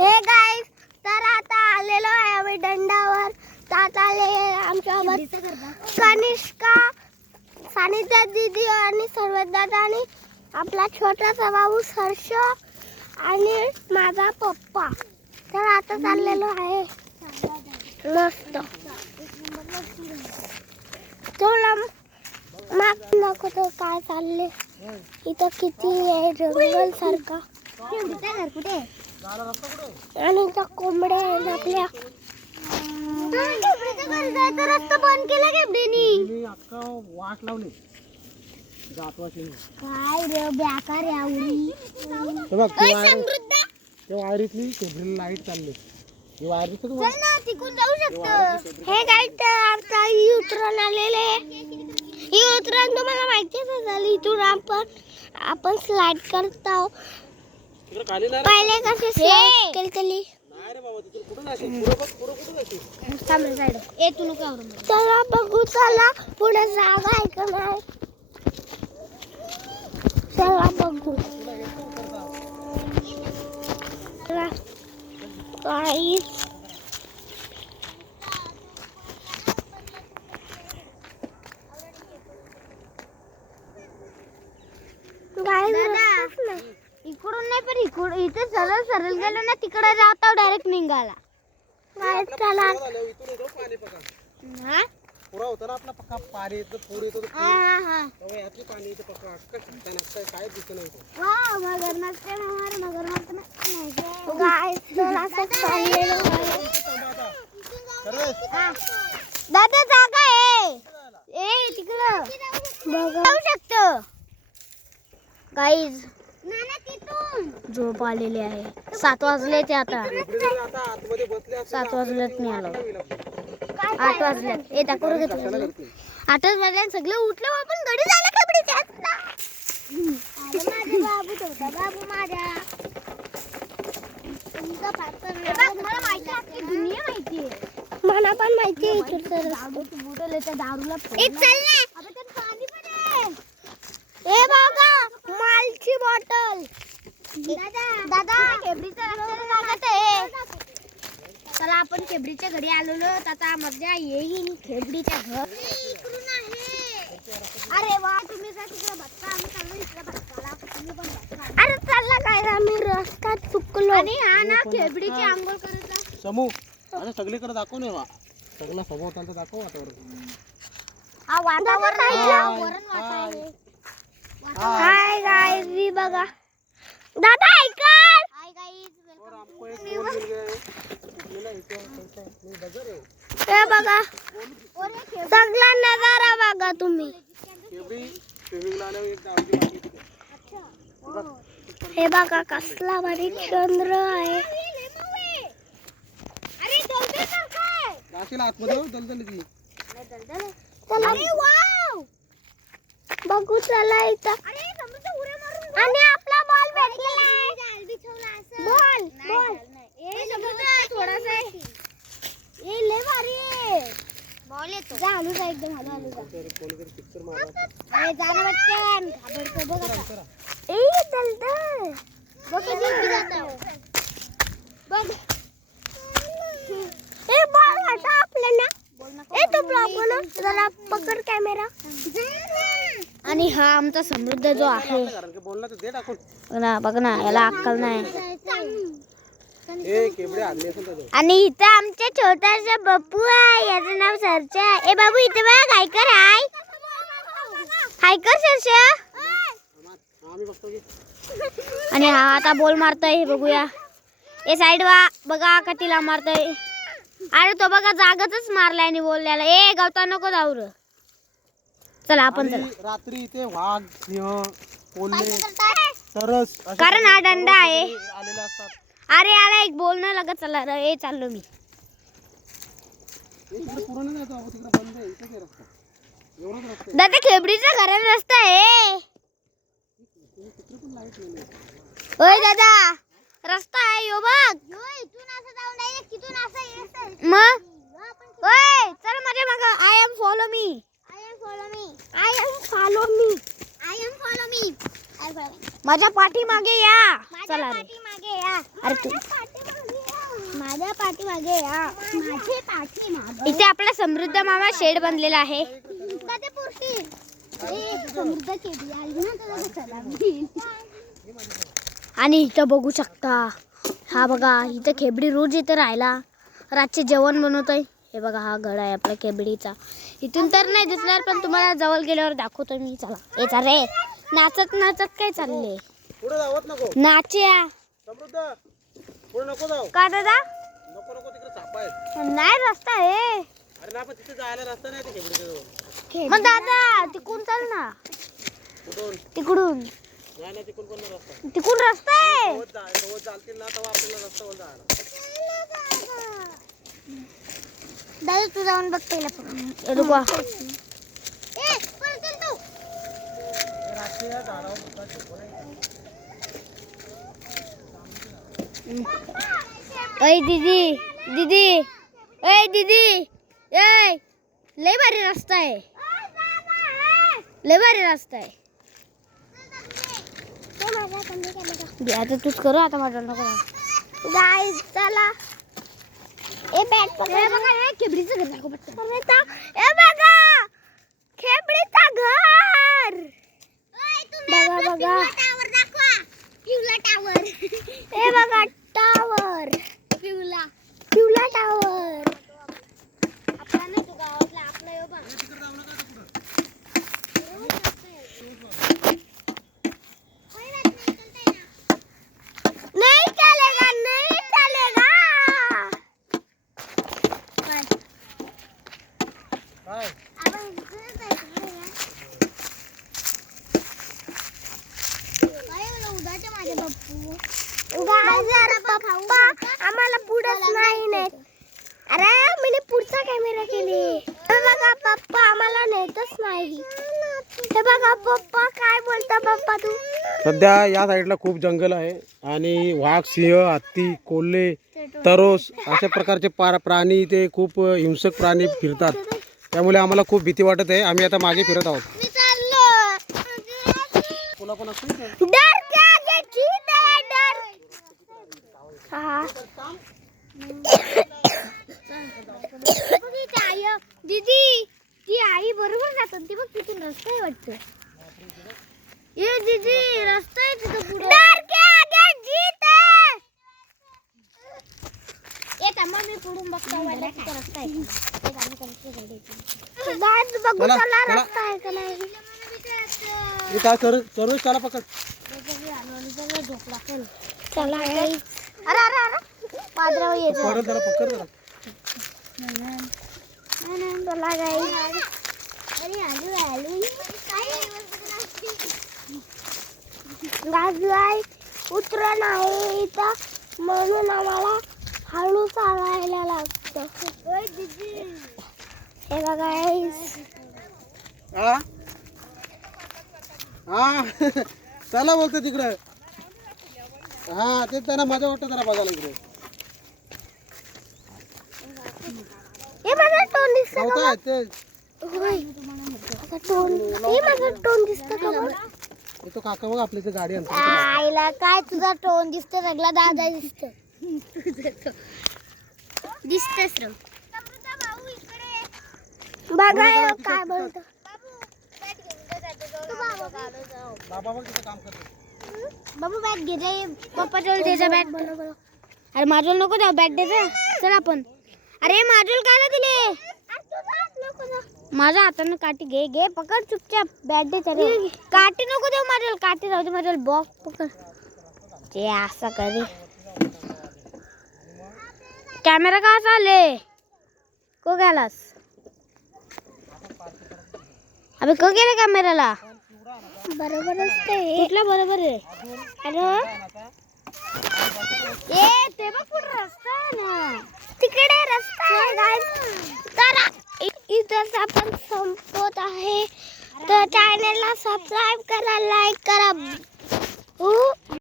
Hey guys, तर आता आलेलो आहे आम्ही दंडावर. त्यात आले आमच्यासोबत कनिष्का, सानिध्या दीदी आणि सर्वदादा आणि आपला छोटासा भाऊ हर्ष आणि माझा पप्पा. तर आता चाललेलो आहे मस्त. तुला माग नको काय चालले इथं, किती आहे जंगल सारखा. आणि त्या कोंबड्या आहेत आपल्या. रस्ता बंद केला केबडीनी. वाट लावली काय रे बेकार यावडी. वायरीतली केबडीला लाईट चालली. चल ना तिकडून जाऊ शकतो. हे गाईड आता उतरून आलेले. ही उतरण तुम्हाला माहिती असेल. इथून आपण स्लाइड करतो. पहिले कसे स्लाइड केली. चला बघू, चला पुढे जागा आहे का नाही. चला बघू. काहीच इकडून नाही, पण इकडून इथे सरळ सरळ गेलो ना तिकडे जाता डायरेक्ट निघाला. काय चला पुरा होता ना आपला पक्का पाणी येतं, पूर येतो. यातली पाणी येतं पक्का अक्का काय दिसत नाही. वाव, मगरमच्छ नाही. गाइस, चला असं चाललेलं आहे. दादा जागा आहे. ए तिकडं बघा, जाऊ शकतो. गाइस, झोप आलेली आहे. 7 वाजले ते आता. 7 वाजलेत नाही आलो. 8 वाजलेत. ए दाखवू घेतलं. 8 वाजले सगळे उठले. आपण गडी झाला कबड्डी त्यात. माझा बाबू होता. बाबू माझा. मला माहिती आहे, दुनिया माहिती आहे. मला पण माहिती आहे. इथून तर बुडले त्या दारूला. ए चल ना. अबे त्यात पाणी पण आहे. ए बाबा, मालची बॉटल. दादा केबडीच्या रस्त्याला लागत आहे. चला आपण केबडीच्या घरी आलेलो. आता मजा येईल केबडीच्या घर. अरे वा, तुम्ही जा तिकडे बघता. आम्ही चाललो इकडे बघताला. तुम्ही पण बघता. अरे चालला काय, आम्ही रस्त्यात चुकलो. आणि हा ना केबडीची आंघोळ करायचा समूह आता सगळीकडे दाखव नाही वा. सगळं सभोवतालचं दाखव वातावरण. हा वातावरण आहे. हाय गाइस, मी बघा. दादा ऐका. हाय गाइस, हे बघा सगळा नजारा बघा तुम्ही. हे बघा कसला भारी चंद्र आहे. बघू चला इथं. आणि आपला बॉल भेटलेला आहे. बॉल थोडासा आहे. ए लय भारी आहे. बॉल येतो. जा हलू जा, एकदम हलू जा. अरे जा ना बच्चन. घाबरतो बघ. ए दलदल बघ किती जातो. बघ ए बॉल हटा आपल्याला. ए तो ब्लॉक बनव जरा. पकड कॅमेरा. आणि हा आमचा समृद्ध जो आहे ना, बघ ना, याला अक्कल नाही. आणि इथं आमच्या छोटासा बप्पू आहे. याचं नाव सरचा आहे. ए बाबू इथे बघ, हायकर आहे. हायकर सरचा. आणि हा आता बॉल मारतोय. हे बघूया. ए साइड वा बघा कतीला मारतोय. अरे तो बघा जागतच मारलाय आणि बोलल्याला. ए गवता नको जाऊ र. चला आपण चला. रात्री इथे वाघ, सिंह, कोल्हे, सरस कारण हा दंडा आहे. आलेले असतात. अरे याला एक बोलणं लागत. चला रे, ए चाललो मी. दादा खेबडीचा घरात रस्ता आहे. ओय दादा, रस्ता आहे यो बघ. मग ओय चल माझ्या मागे. I am follow me. माझ्या पाठी मागे या. चला रे. अरे तू माझ्या पाठीमागे या. माझे पाठीमागे. इथे आपला समृद्ध मामा शेड बनलेला आहे. आणि इथं बघू शकता, हा बघा इथं खेबडी रोज इथं राहायला रातचे जेवण बनवतोय. हे बघा हा घड आहे आपल्या खेबडीचा. इथून तर नाही दिसणार पण तुम्हाला जवळ गेल्यावर दाखवतो मी. चला ए रे, नाचत नाचत काय चालले? पुढे जावत नको. नाच्या समृद्ध पुढे नको जाऊ. का दादा? नको नको, तिकडे साप आहेत. नाही रस्ता आहे. अरे ना, पण तिथे जायला रस्ता नाही ते खेबडीच्या जवळ. मग दादा तिकडून चल ना. कुठून? तिकडून. नाही नाही, तिकडून पण नाही रस्ता. तिकडून रस्ता आहे. रोज चालतील ना तेव्हा आपल्याला रस्त्यावर जायला. दादा तू जाऊन बघ पहिला. राष्ट्रीय झाडावर सुद्धा झोपू नये. ओय दीदी दीदी, ओय दीदी, ओय लय भारी रस्ता आहे. लय भारी रस्ता आहे. आता तूच करू, आता माझ्या नको. गाईस चला. ए बॅट पकड. ए बघा हे खेबडीचं घर दाखव पटकन. ए बघा खेबडीचं घर. बघा बघा पिवला टावर. ए बघा टावर. पिवला पिवला टावर. आपला नाही, तो गावातला आपला आहे बघ. नहीं चलेगा, नहीं चलेगा. काय? पप्पा आम्हाला पुढंच नाही नेत. अरे मी पुढचा कॅमेरा केली. हे बघा पप्पा आम्हाला नेतच नाही. हे बघा पप्पा काय बोलता पप्पा तू. सध्या या साईडला खूप जंगल आहे आणि वाघ, सिंह, हत्ती, कोल्हे, तरोस अशा प्रकारचे प्राणी इथे खूप हिंसक प्राणी फिरतात. त्यामुळे आम्हाला खूप भीती वाटत आहे. आम्ही आता मागे फिरत आहोत. मी चाललो. पुन्हा पण असतो डर क्या ये चीज है डर. हा दीदी ती आई बरोबर जातात. ती बघ तिथून रस्ता आहे वाटतं. ये दीदी रस्ता आहे तिथं पुढे. डर के आगे जीत है. ए थांबा मी पुढून बघतो वाला तिथं रस्ता आहे. गाइस बघू चला रस्ता आहे का नाही. मी काय करू करू चला पकड. चला गाइस. अरे अरे अरे पादरावर ये जा. पकड जरा, पकड जरा. चला गाइस. अरे आलू आलू गाइस उतरा नाही इथं म्हणून आम्हाला हळू चालायला लागतं. हे बघा गाइस. हा हा चला बोलतो तिकडे. हा तेच त्यांना मजा वाटतं जरा बघायला इकडे. हे माझा टोन दिसतं का? नव्हता ते होय माझा टोन. हे माझा टोन दिसतं का बघ. तो काका बघ आपल्या इथे गाडी आणतो. आईला काय तुझा टोन दिसतो. सगळा दादा दिसतो. दिसतस र बघा काय बोलतो. बाबा बघ तिथे काम करतो. बाबू बॅट घे रे. पप्पा जवळ दे जा बॅट. अरे माझ्याला नको जाऊ बॅट दे जा. चल आपण. अरे माझ्याला काय दिले. माझ्या हाताने काठी घे घे पकड चुपचाप. बॅट दे त्याला. काठी नको देऊ माझ्याला. काठी राहू दे माझ्याला. बॉक्स पकड. ते असं करे. कॅमेरा का चालले को गेलास. अबे को गेला कॅमेराला. बरोबर असते कुठला बरोबर आहे. अरे ए ते बघ पुढे रस्ता आहे ना. तिकडे रस्ता आहे गाइस. तर इथं आपण संपत आहे. तर चॅनलला सबस्क्राइब करा, लाईक करा.